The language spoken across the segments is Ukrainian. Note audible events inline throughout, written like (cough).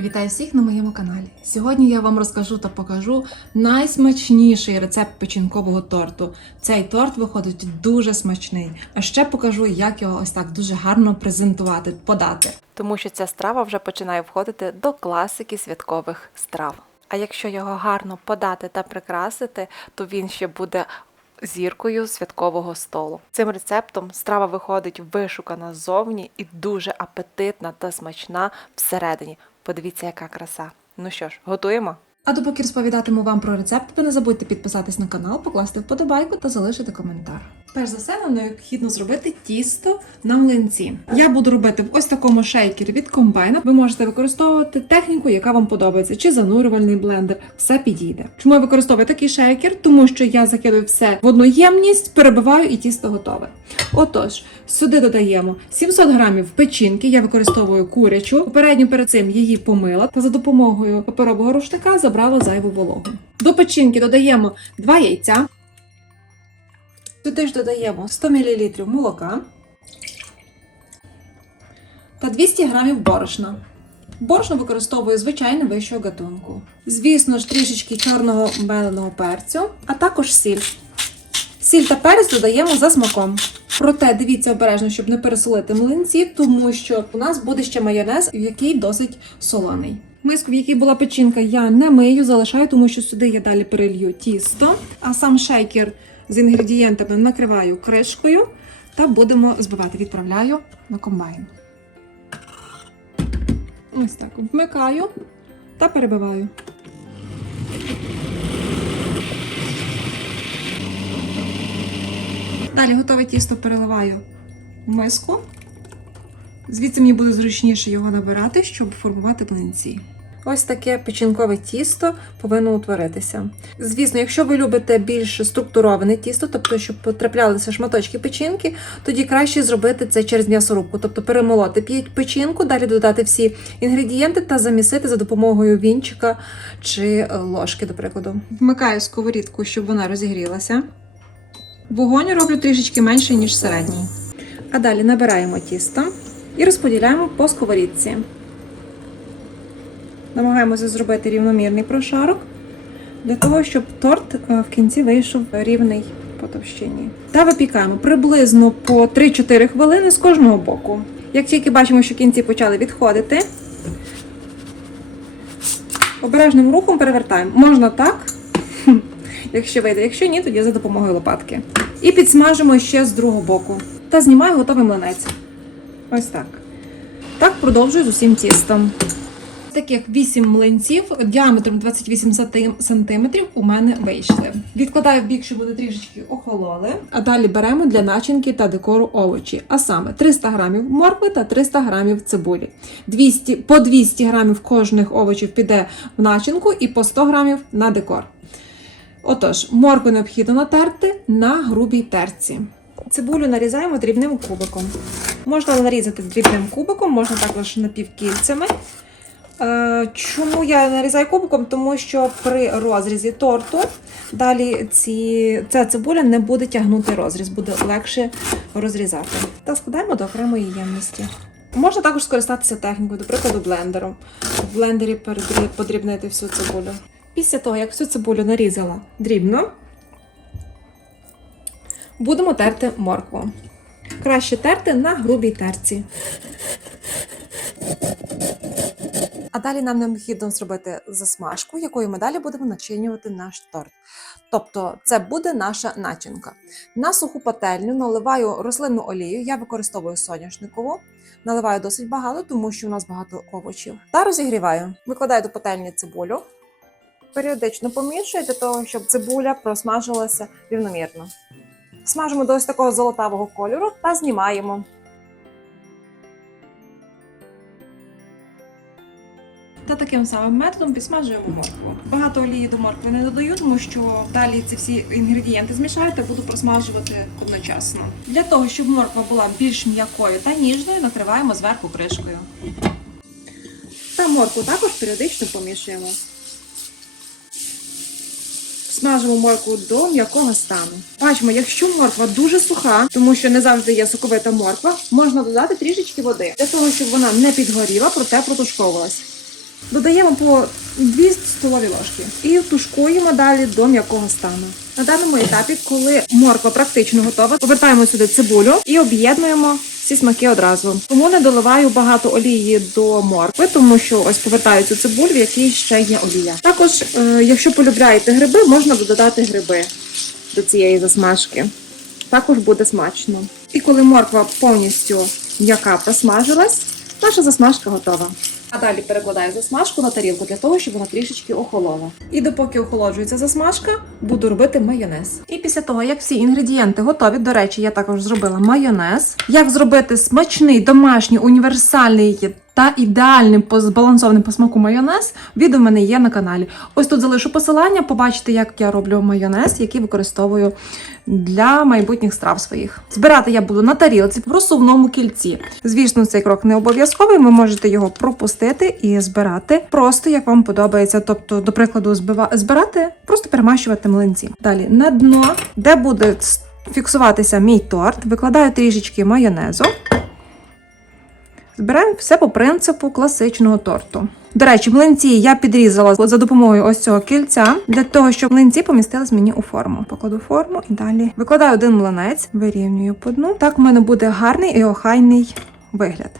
Вітаю всіх на моєму каналі. Сьогодні я вам розкажу та покажу найсмачніший рецепт печінкового торту. Цей торт виходить дуже смачний. А ще покажу, як його ось так дуже гарно презентувати, подати. тому що ця страва вже починає входити до класики святкових страв. А якщо його гарно подати та прикрасити, то він ще буде зіркою святкового столу. Цим рецептом страва виходить вишукана ззовні і дуже апетитна та смачна всередині. Подивіться, яка краса. Ну що ж, готуємо? А допоки розповідатиму вам про рецепт, ви не забудьте підписатись на канал, покласти вподобайку та залишити коментар. Перш за все, нам необхідно зробити тісто на млинці. Я буду робити в ось такому шейкері від комбайна. Ви можете використовувати техніку, яка вам подобається, чи занурювальний блендер, все підійде. Чому я використовую такий шейкер? Тому що я закидую все в одну ємність, перебиваю і тісто готове. Отож, сюди додаємо 700 грамів печінки. Я використовую курячу. Попередньо перед цим її помила та за допомогою паперового рушника забрала зайву вологу. До печінки додаємо 2 яйця. Сюди ж додаємо 100 мл молока та 200 грамів борошна. Борошно використовую звичайне вищого гатунку. Звісно ж, трішечки чорного меленого перцю, а також сіль. Сіль та перець додаємо за смаком. Проте дивіться обережно, щоб не пересолити млинці, тому що у нас буде ще майонез, який досить солоний. Миску, в якій була печінка, я не мию, залишаю, тому що сюди я далі перелью тісто, а сам шейкер з інгредієнтами накриваю кришкою та будемо збивати. Відправляю на комбайн. Ось так. Вмикаю та перебиваю. Далі готове тісто переливаю в миску. Звідси мені буде зручніше його набирати, щоб формувати млинці. Ось таке печінкове тісто повинно утворитися. Звісно, якщо ви любите більш структуроване тісто, тобто щоб потраплялися шматочки печінки, тоді краще зробити це через м'ясорубку, тобто перемолоти печінку, далі додати всі інгредієнти та замісити за допомогою вінчика чи ложки, до прикладу. Вмикаю сковорідку, щоб вона розігрілася. Вогонь роблю трішечки менше, ніж середній. А далі набираємо тісто і розподіляємо по сковорідці. Намагаємося зробити рівномірний прошарок для того, щоб торт е, в кінці вийшов рівний по товщині. Та випікаємо приблизно по 3-4 хвилини з кожного боку. Як тільки бачимо, що кінці почали відходити, обережним рухом перевертаємо. Можна так, (laughs) якщо вийде. Якщо ні, тоді за допомогою лопатки. І підсмажимо ще з другого боку. Та знімаю готовий млинець. Ось так. Так продовжую з усім тістом. Таких 8 млинців діаметром 28 см у мене вийшли. Відкладаю в бік, щоб вони трішечки охололи. А далі беремо для начинки та декору овочі. А саме 300 грамів моркви та 300 грамів цибулі. 200, по 200 грамів кожних овочів піде в начинку і по 100 грамів на декор. Отож, моркву необхідно натерти на грубій терці. Цибулю нарізаємо дрібним кубиком. Можна нарізати дрібним кубиком, можна також напівкільцями. Е, Чому я нарізаю кубиком? Тому що при розрізі торту далі ці, ця цибуля не буде тягнути розріз, буде легше розрізати. Та складаємо до окремої ємності. Можна також скористатися технікою, до прикладу, блендером. В блендері подрібнити всю цибулю. Після того, як всю цибулю нарізала дрібно, будемо терти моркву. Краще терти на грубій терці. А далі нам необхідно зробити засмажку, якою ми далі будемо начинювати наш торт. Тобто, це буде наша начинка. На суху пательню наливаю рослинну олію, я використовую соняшникову, наливаю досить багато, тому що у нас багато овочів. Та розігріваю. Викладаю до пательні цибулю. Періодично помішую для того, щоб цибуля просмажилася рівномірно. Смажимо до ось такого золотавого кольору та знімаємо. Та таким самим методом підсмажуємо моркву. Багато олії до моркви не додаю, тому що далі ці всі інгредієнти змішаю та буду просмажувати одночасно. Для того, щоб морква була більш м'якою та ніжною, накриваємо зверху кришкою. Та моркву також періодично помішуємо. Смажимо моркву до м'якого стану. Бачимо, якщо морква дуже суха, тому що не завжди є соковита морква, можна додати трішечки води для того, щоб вона не підгоріла, проте протушковувалась. Додаємо по 2 столові ложки і тушкуємо далі до м'якого стану. На даному етапі, коли морква практично готова, повертаємо сюди цибулю і об'єднуємо всі смаки одразу. Тому не доливаю багато олії до моркви, тому що ось повертаю цю цибулю, в якій ще є олія. Також, е, якщо полюбляєте гриби, можна додати гриби до цієї засмажки. Також буде смачно. І коли морква повністю м'яка просмажилась, наша засмажка готова. А далі перекладаю засмажку на тарілку для того, щоб вона трішечки охолола. І допоки охолоджується засмажка, буду робити майонез. І після того, як всі інгредієнти готові, до речі, я також зробила майонез. Як зробити смачний, домашній, універсальний та ідеальним збалансованим по смаку майонез, відео в мене є на каналі. Ось тут залишу посилання, побачите, як я роблю майонез, який використовую для майбутніх страв своїх. Збирати я буду на тарілці в розсувному кільці. Звісно, цей крок не обов'язковий. Ви можете його пропустити і збирати просто як вам подобається. Тобто, до прикладу, збирати, просто перемащувати млинці. Далі на дно, де буде фіксуватися мій торт, викладаю трішечки майонезу. Збираємо все по принципу класичного торту. До речі, млинці я підрізала за допомогою ось цього кільця для того, щоб млинці помістились мені у форму. Покладу форму і далі викладаю один млинець, вирівнюю по дну. Так в мене буде гарний і охайний вигляд.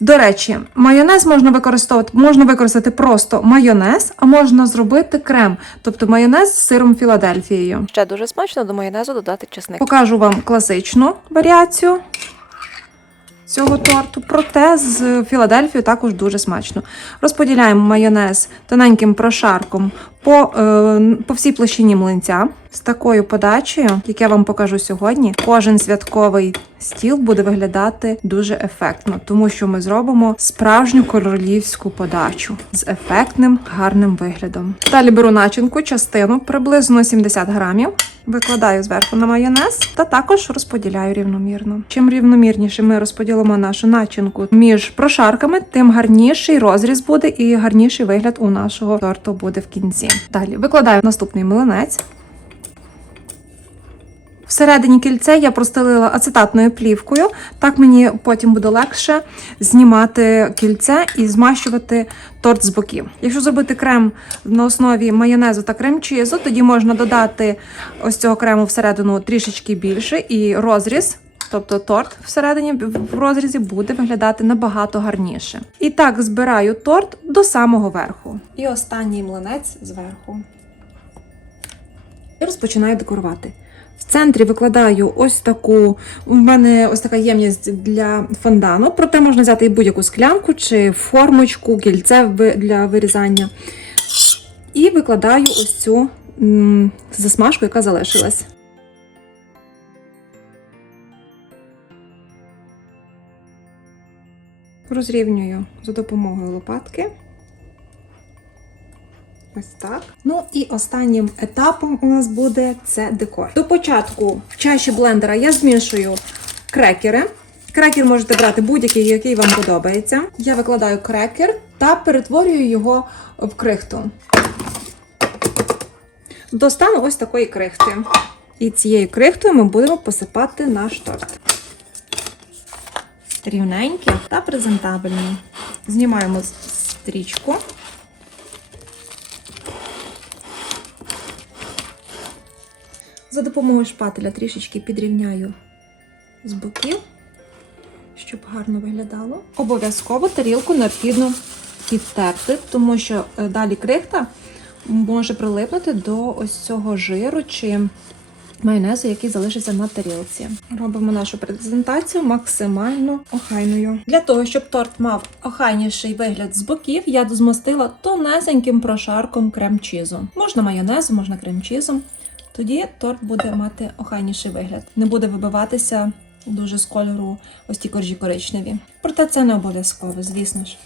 До речі, майонез можна використовувати, можна використати просто майонез, а можна зробити крем, тобто майонез з сиром Філадельфією. Ще дуже смачно до майонезу додати чесник. Покажу вам класичну варіацію цього торту, проте з Філадельфією також дуже смачно. Розподіляємо майонез тоненьким прошарком по, е, по всій площині млинця. З такою подачею, як я вам покажу сьогодні, кожен святковий стіл буде виглядати дуже ефектно, тому що ми зробимо справжню королівську подачу з ефектним гарним виглядом. Далі беру начинку, частину приблизно 70 грамів. Викладаю зверху на майонез та також розподіляю рівномірно. Чим рівномірніше ми розподілимо нашу начинку між прошарками, тим гарніший розріз буде і гарніший вигляд у нашого торту буде в кінці. Далі викладаю наступний млинець. Всередині кільце я простелила ацетатною плівкою. Так мені потім буде легше знімати кільце і змащувати торт з боків. Якщо зробити крем на основі майонезу та крем-чизу, тоді можна додати ось цього крему всередину трішечки більше, і розріз. Тобто торт всередині в розрізі буде виглядати набагато гарніше. І так збираю торт до самого верху. І останній млинець зверху. І розпочинаю декорувати. В центрі викладаю ось таку. У мене ось така ємність для фондану. Проте можна взяти і будь-яку склянку чи формочку, кільце для вирізання. І викладаю ось цю засмажку, яка залишилась. Розрівнюю за допомогою лопатки. Ось так. Ну і останнім етапом у нас буде це декор. До початку в чаші блендера я змішую крекери. Крекер можете брати будь-який, який вам подобається. Я викладаю крекер та перетворюю його в крихту. Достану ось такої крихти. І цією крихтою ми будемо посипати наш торт. Рівненький та презентабельний. Знімаємо стрічку. За допомогою шпателя трішечки підрівняю з боків, щоб гарно виглядало. Обов'язково тарілку необхідно підтерти, тому що е, далі крихта може прилипнути до ось цього жиру чи майонезу, який залишиться на тарілці. Робимо нашу презентацію максимально охайною. Для того, щоб торт мав охайніший вигляд з боків, я змастила тонесеньким прошарком крем-чізу. Можна майонезом, можна крем-чізом. Тоді торт буде мати охайніший вигляд. Не буде вибиватися дуже з кольору ось ті коржі коричневі. Проте це не обов'язково, звісно ж.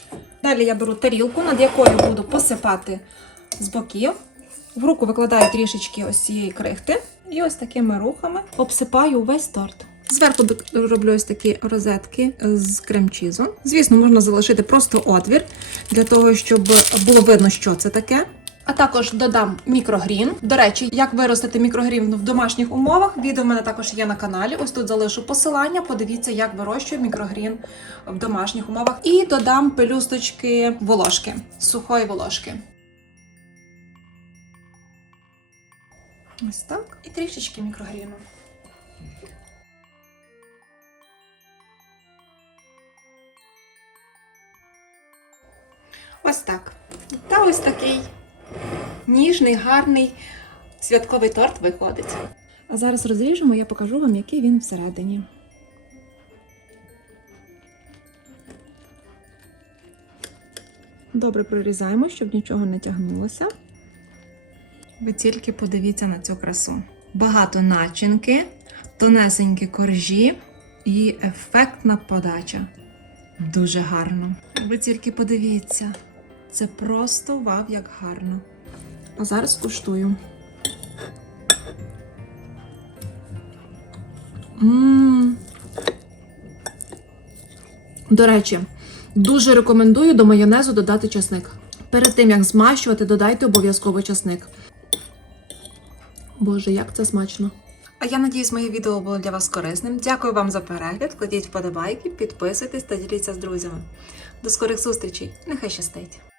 Далі я беру тарілку, над якою буду посипати з боків. В руку викладаю трішечки ось цієї крихти і ось такими рухами обсипаю весь торт. Зверху роблю ось такі розетки з крем-чізом. Звісно, можна залишити просто отвір для того, щоб було видно, що це таке. А також додам мікрогрін. До речі, як виростити мікрогрін в домашніх умовах. Відео в мене також є на каналі. Ось тут залишу посилання. Подивіться, як вирощую мікрогрін в домашніх умовах. І додам пелюсточки волошки, сухої волошки. Ось так. І трішечки мікрогріну. Ось так. Та ось такий ніжний, гарний святковий торт виходить. А зараз розріжемо, я покажу вам, який він всередині. Добре прорізаємо, щоб нічого не тягнулося. Ви тільки подивіться на цю красу. Багато начинки, тонесенькі коржі і ефектна подача. Дуже гарно. Ви тільки подивіться. Це просто вау, як гарно. А зараз куштую. До речі, дуже рекомендую до майонезу додати часник. Перед тим як змащувати, додайте обов'язково часник. Боже, як це смачно! А я надіюсь, моє відео було для вас корисним. Дякую вам за перегляд. Кладіть вподобайки, підписуйтесь та діліться з друзями. До скорих зустрічей! Нехай щастить!